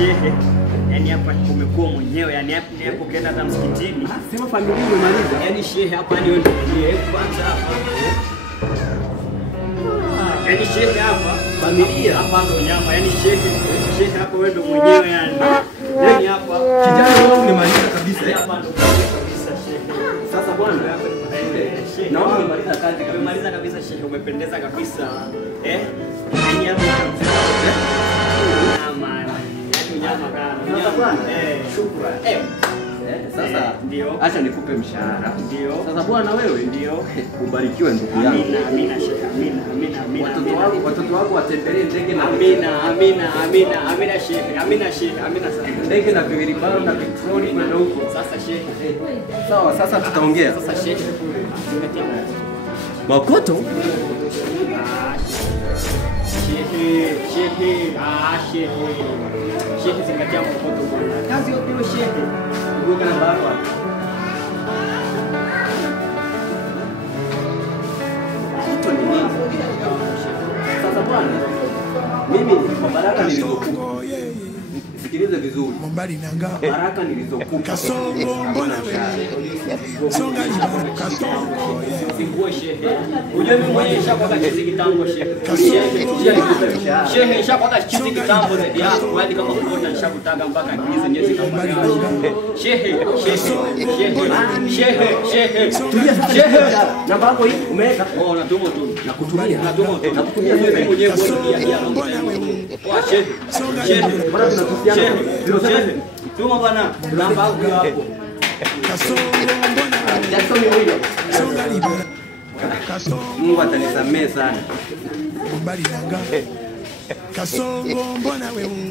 shehe. Yaani hapa umekuwa mwenyewe, yaani hapo ukienda hata msikitini. Sema familia umemaliza. Yaani shehe hapa ni wewe mwenyewe kwanza hapa. Yaani shehe hapa familia hapa ndo nyama. Yaani shehe hapa wewe ndo mwenyewe yani. Yaani hapa Kijana wangu umemaliza kabisa. Hapa ndo kabisa shehe. Sasa bwana, naona umemaliza kazi kabisa. Umemaliza kabisa shehe, umependeza kabisa. Yaani hapa Shukrani. Sasa ndio. Acha nikupe mshahara. Ndio. Sasa bwana wewe ndio ubarikiwe ndugu yangu. Amina shehe. Amina. Watoto wako watembelee ndege na Amina shehe. Amina sana. Ndege na viwilibaro na petroli kwenda huko. Sasa shehe. Sawa, sasa tutaongea. Sasa shehe. Makoto? Shehe zingatia mkoto bwana. Kazi yote hiyo shehe. Ugoga na barua. Kitu ni nini? Sasa bwana, mimi kwa baraka nilizokupa. Sikiliza vizuri. Baraka nilizokupa. Kasongo mbona wewe? Songa ibara kasongo. Singue shehe. Uje mimi mwenyewe nishakwaka chizi kitambo shehe. Shehe nishakwaka chizi kitambo zaidi yako. Hadi kama kuona nishakutaka mpaka hizi nyezi kama shehe. Shehe. Namba yako hii umeweka? Oh, natuma tu. Nakutumia. Nakutumia wewe mwenyewe kwa shehe. Bwana tunatusiana. Shehe. Tuma bwana. Namba yako hapo. Kasongo mbona wewe? Jackson huyo. Songa ibara. Kasongo Mungu atanisamehe sana. mbali nanga. Kasongo mbona wewe?